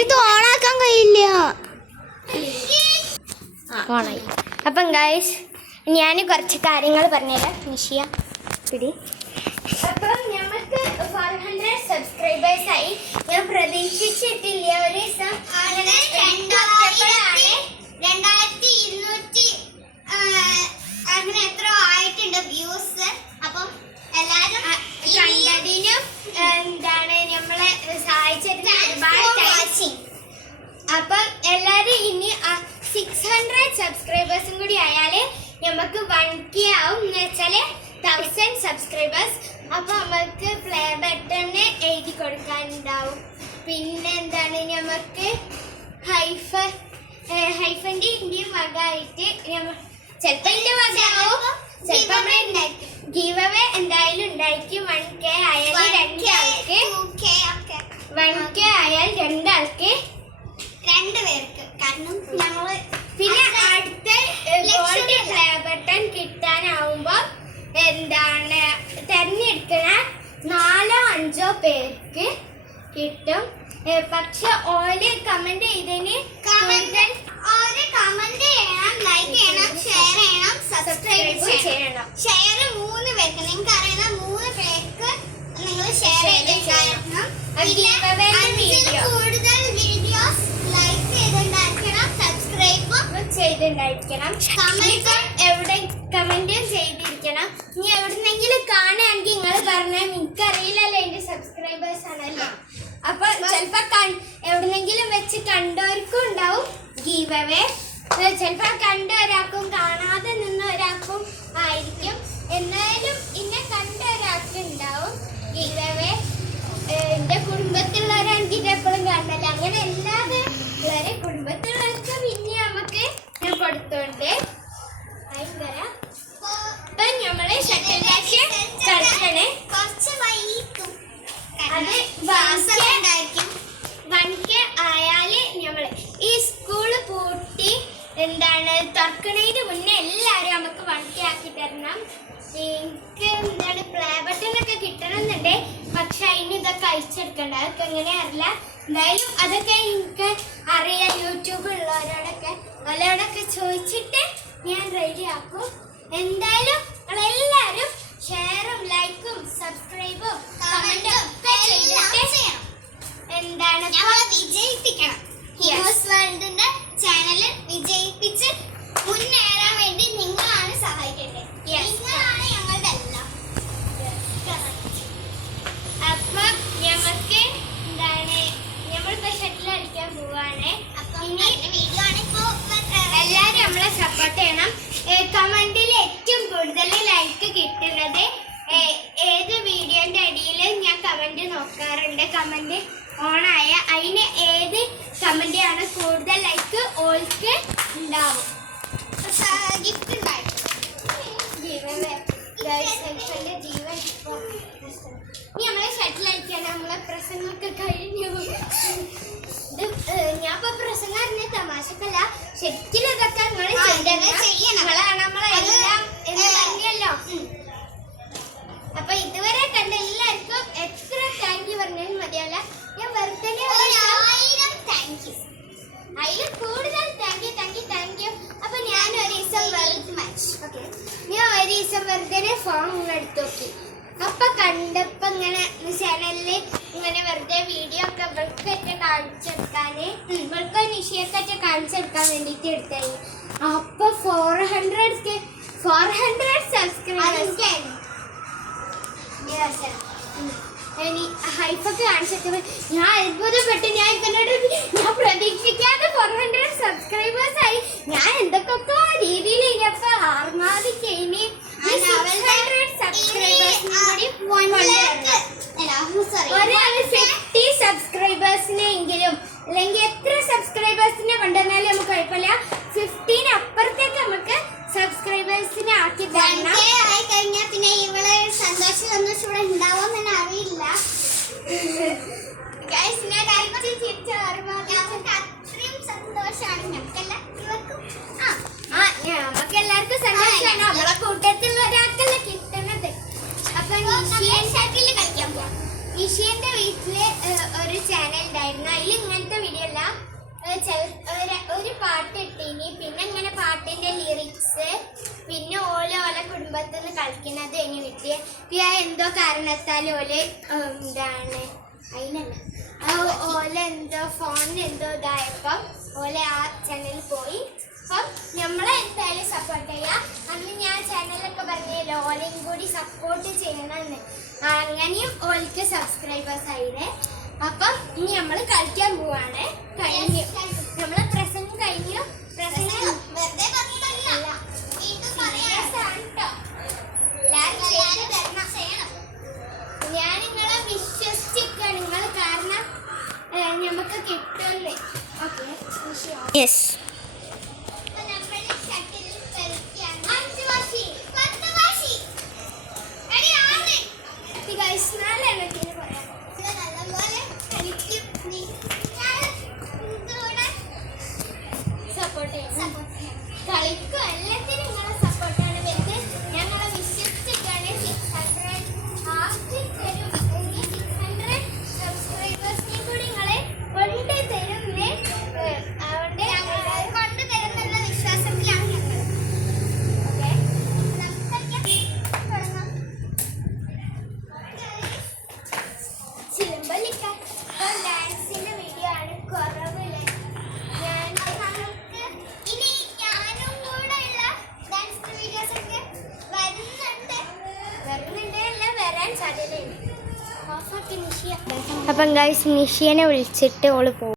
ഇത് ഓണാക്കാൻ കഴിയില്ല. ഓണായി. അപ്പം ഗൈസ് ഞാൻ കുറച്ച് കാര്യങ്ങൾ പറഞ്ഞുതരാം. നിഷിയ പിടി. അപ്പം നമുക്ക് 400 സബ്സ്ക്രൈബേഴ്സ് ആയി. ഞാൻ പ്രതീക്ഷിച്ചിട്ടില്ല ഒരു ദിവസം അങ്ങനെ 2200 അങ്ങനെ എത്ര ആയിട്ടുണ്ട് വ്യൂസ്. അപ്പം എല്ലാവരും കണ്ടതിനും എന്താണ് നമ്മളെ സഹായിച്ചതിന് ഒരുപാട് താങ്ക്സ്. അപ്പം എല്ലാവരും ഇനി 600 സബ്സ്ക്രൈബേഴ്സും കൂടി ആയാൽ നമുക്ക് 1K ആവും. എന്ന് വെച്ചാൽ 1000 സബ്സ്ക്രൈബേഴ്സ്. അപ്പോൾ നമുക്ക് പ്ലേ ബട്ടണ് എഴുതി കൊടുക്കാനുണ്ടാവും. പിന്നെ എന്താണ് നമുക്ക് ഹൈഫൻ്റെ ഇന്ത്യയും വക ആയിട്ട് ചിലപ്പോൾ ഇതിൻ്റെ വകയാവും, ചിലപ്പോൾ ഗീവ് അവേ എന്തായാലും ഉണ്ടായിരിക്കും. 1K ആയാൽ 2 ആൾക്ക് 1K ആയാൽ 2 ആൾക്ക് 2 പേർക്ക്. കാരണം ഞങ്ങൾ പിന്നെ അടുത്ത ഗോൾഡ് പ്ലേ ബട്ടൺ കിട്ടാനാവുമ്പോൾ എന്താണ് തിരഞ്ഞെടുക്കുന്ന 4-5 പേർക്ക് കിട്ടും. പക്ഷെ ഓര് കമന്റ് ചെയ്തതിന് കമന്റ് ചെയ്യണം, ലൈക്ക് ചെയ്യണം, ഷെയർ ചെയ്യണം, സബ്സ്ക്രൈബ് ചെയ്യണം. ഷെയർ 3 പേർക്ക്, നിങ്ങൾക്ക് അറിയുന്ന 3 പേർക്ക് നിങ്ങൾ ഷെയർ ചെയ്തിട്ടുണ്ടായിരിക്കണം. കൂടുതൽ വീഡിയോസ് ലൈക്ക് ചെയ്തിട്ടുണ്ടായിരിക്കണം, സബ്സ്ക്രൈബും ചെയ്തിട്ടുണ്ടായിരിക്കണം. കമന്റും ചെയ്തിരിക്കണം. ഇനി എവിടുന്നെങ്കിലും കാണുകയാണെങ്കിൽ നിങ്ങൾ പറഞ്ഞാൽ എനിക്കറിയില്ലല്ലോ എന്റെ സബ്സ്ക്രൈബേഴ്സ് ആണല്ലോ. അപ്പൊ ചിലപ്പോ എവിടുന്നെങ്കിലും വെച്ച് കണ്ടവർക്കും ഉണ്ടാവും ഗീവ് അവേ. ചിലപ്പോ കണ്ട ഒരാൾക്കും കാണാതെ നിന്ന ഒരാൾക്കും ആയിരിക്കും. എന്നാലും ഇന്നെ കണ്ട ഒരാൾക്ക് ഉണ്ടാവും ഗീവ് അവേ. എന്റെ കുടുംബത്തിലുള്ളവരാണെങ്കിൽ എപ്പോഴും കാണണല്ലോ. അങ്ങനെ എല്ലാവരും ഉള്ളവരെ കുടുംബത്തിലുള്ളവർക്ക് പിന്നെ നമുക്ക് ഞാൻ കൊടുത്തോണ്ട് വരാം. അപ്പൊ നമ്മള് ഷട്ടിൽ ബാറ്റ് കളിക്കണേ. കുറച്ച് വൈകും. അത് 1K ആയാല് നമ്മള് ഈ സ്കൂള് പൂട്ടി എന്താണ് തുറക്കണതിന് മുന്നേ എല്ലാവരും നമുക്ക് 1K ആക്കി തരണം. എനിക്ക് എന്താണ് പ്ലേ ബട്ടണൊക്കെ കിട്ടണമെന്നുണ്ട്. പക്ഷെ അതിന് ഇതൊക്കെ അയച്ചെടുക്കണ്ട. അതൊക്കെ എങ്ങനെ അറിയില്ല. എന്തായാലും അതൊക്കെ എനിക്ക് അറിയാം. യൂട്യൂബ് ഉള്ളവരോടൊക്കെ അവരോടൊക്കെ ചോദിച്ചിട്ട് ഞാൻ റെഡി ആക്കും. എന്തായാലും നിങ്ങളെല്ലാവരും ഷെയറും ലൈക്കും സബ്സ്ക്രൈബും കമന്റും ഒക്കെ ചെയ്യണം. എന്താണ് വിജയിപ്പിക്കണം. ഹീറോസ് വേൾഡിന്റെ ചാനൽ വിജയിപ്പിച്ച് മുന്നേറാൻ വേണ്ടി നിങ്ങളാണ് സഹായിക്കേണ്ടത്. നിങ്ങളാണ് ഞങ്ങളുടെ എല്ലാം. അപ്പൊ ഞമ്മക്ക് എന്താണ് നമ്മളിപ്പോ ഷട്ടിൽ കളിക്കാൻ പോവാണ്. ഇനി വീഡിയോ ആണ് ഇപ്പോ എല്ലാവരും നമ്മളെ സപ്പോർട്ട് ചെയ്യണം. കമന്റിൽ ഏറ്റവും കൂടുതൽ ലൈക്ക് കിട്ടുന്നത് ഏത് വീഡിയോന്റെ അടിയിൽ ഞാൻ കമന്റ് നോക്കാറുണ്ട്. കമന്റ് ഓണായ അതിന് ഏത് കമന്റ് ആണ് കൂടുതൽ ലൈക്ക് ഓൾക്ക് ഉണ്ടാവും. ഗിഫ്റ്റ് ഉണ്ടായിരുന്നു. ജീവൻ ഇനി നമ്മളെ ഷട്ടിൽ കളിക്കാൻ നമ്മളെ പ്രസംഗമൊക്കെ കഴിഞ്ഞു. ഞാൻ ഇപ്പൊ പ്രസംഗം അറിഞ്ഞ തമാശക്കല്ല, ശരിക്കും ഇതൊക്കെ നിങ്ങൾ ചെയ്യണം. നമ്മളെല്ലാം പറഞ്ഞല്ലോ. അപ്പൊ ഇതുവരെ കണ്ട എല്ലാവർക്കും എത്ര താങ്ക് യു പറഞ്ഞാലും മതിയല്ല. ഞാൻ വെറുതെ 1000 താങ്ക് യു, അതിൽ കൂടുതൽ താങ്ക് യു. അപ്പൊ ഞാൻ ഒരു ദിവസം വെറുതെ ഫോൺ എടുത്തു നോക്കി. അപ്പൊ കണ്ടപ്പോ ഇങ്ങനെ ചാനലില് ഇങ്ങനെ വെറുതെ വീഡിയോ ഒക്കെ ഇവൾക്കൊക്കെ കാണിച്ചെടുക്കാന് ഇവൾക്കോ നിഷയൊക്കെ കാണിച്ചെടുക്കാൻ വേണ്ടിട്ട് എടുത്തത്. അപ്പൊ 400 സബ്സ്ക്രൈബേഴ്സ് ഹൈഫൊക്കെ കാണിച്ചെടുക്കുമ്പോ ഞാൻ അത്ഭുതപ്പെട്ട്. ഞാൻ പ്രതീക്ഷിക്കാതെ 400 സബ്സ്ക്രൈബേഴ്സ് ആയി. ഞാൻ എന്തൊക്കെ രീതിയിൽ ഇനിയപ്പോ ആർമാതി കഴിഞ്ഞ് 50 സബ്സ്ക്രൈബേഴ്സിനെങ്കിലും അല്ലെങ്കിൽ എത്ര സബ്സ്ക്രൈബേഴ്സിനെ കൊണ്ടുവന്നാലും നമുക്ക് കുഴപ്പമില്ല. 15 അപ്പുറത്തേക്ക് നമുക്ക് സബ്സ്ക്രൈബേഴ്സിനെ ആക്കി തരണം. ആയി കഴിഞ്ഞാൽ പിന്നെ ഇവളെ സന്തോഷം ഇവിടെ ഉണ്ടാവും എന്ന് അറിയില്ല. അത്രയും സന്തോഷമാണ് നമുക്ക് എല്ലാവർക്കും സന്തോഷമാണ്. നമ്മളെ കൂട്ടത്തിലുള്ള ഒരാൾക്കല്ല കിട്ടുന്നത്. അപ്പൊ കളിക്കാൻ പോവാം. നിഷിയന്റെ വീട്ടില് ഒരു ചാനൽ ഉണ്ടായിരുന്നു. അതിൽ ഇങ്ങനത്തെ വീഡിയോ അല്ല, ഒരു പാട്ട് ഇട്ടീനി, പിന്നെ ഇങ്ങനെ പാട്ടിന്റെ ലിറിക്സ്, പിന്നെ ഓല കുടുംബത്തിൽ നിന്ന് കളിക്കുന്നത് കഴിഞ്ഞ് കിട്ടിയ പിന്നെ എന്തോ കാരണത്താൽ എന്താണ് അതിനല്ല ഓല എന്തോ ഫോണിന് എന്തോ ഇതായപ്പം ആ ചാനലിൽ പോയി. അപ്പം നമ്മളെ എന്തായാലും സപ്പോർട്ട് ചെയ്യാം. അന്ന് ഞാൻ ചാനലൊക്കെ പറഞ്ഞല്ലോ ഓലയും കൂടി സപ്പോർട്ട് ചെയ്യണമെന്ന്. അങ്ങനെയും ഓലക്ക് സബ്സ്ക്രൈബേഴ്സ് ആയില്ലേ. അപ്പം ഇനി നമ്മൾ കളിക്കാൻ പോവാണ്. കഴിഞ്ഞു നമ്മളെ പ്രസംഗം കഴിഞ്ഞു. പ്രസംഗം ഞാൻ നിങ്ങളെ വിശ്വസിച്ചിരിക്കുകയാണ്. നിങ്ങൾ കാരണം നമുക്ക് കിട്ടുമല്ലേ. Okay yes. കളിക്കും എല്ലാത്തിനും നിങ്ങളെ സപ്പോർട്ടാണ് വരുന്നത്. ഞങ്ങളെ വിശ്വസിച്ചിട്ടാണ് 600 സബ്സ്ക്രൈബേഴ്സിനെ കൂടി നിങ്ങളെ കൊണ്ടുതരുന്നുള്ള വിശ്വാസത്തിലാണ് ഞങ്ങൾ. ചിലമ്പലിക്കാൻ ഡാൻസിന്റെ വീഡിയോ ആണ് കുറവില്ല. അപ്പം ഗൈസ് നിഷിയനെ വിളിച്ചിട്ട് ഓള് പോകും.